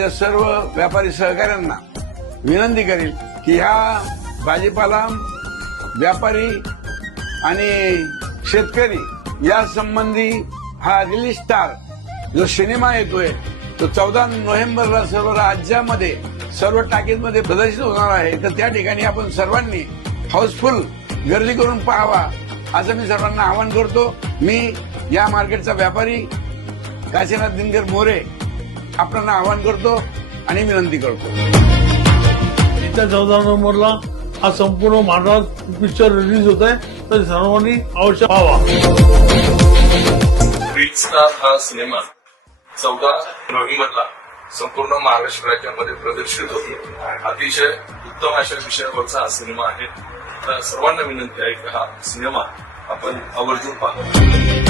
माझ्या सर्व व्यापारी सहकाऱ्यांना विनंती करेल की ह्या भाजीपाला व्यापारी आणि शेतकरी या संबंधी हा रिलीज स्टार जो सिनेमा येतोय तो 14 नोव्हेंबरला सर्व राज्यामध्ये सर्व टाकीजमध्ये प्रदर्शित होणार आहे। तर त्या ठिकाणी आपण सर्वांनी हाऊसफुल गर्दी करून पाहावा असं मी सर्वांना आवाहन करतो। मी या मार्केटचा व्यापारी काशीनाथ दिनकर मोरे आपल्याला आवाहन करतो आणि विनंती करतो। येत्या 14 नोव्हेंबरला हा संपूर्ण महाराष्ट्र पिक्चर रिलीज होत आहे, तर सर्वांनी अवश्य पाहावा। रिलीज स्टार हा सिनेमा 14 नोव्हेंबरला संपूर्ण महाराष्ट्र राज्यामध्ये प्रदर्शित होतो। अतिशय उत्तम अशा विषयावरचा हा सिनेमा आहे। तर सर्वांना विनंती आहे की हा सिनेमा आपण आवर्जून पाहावा।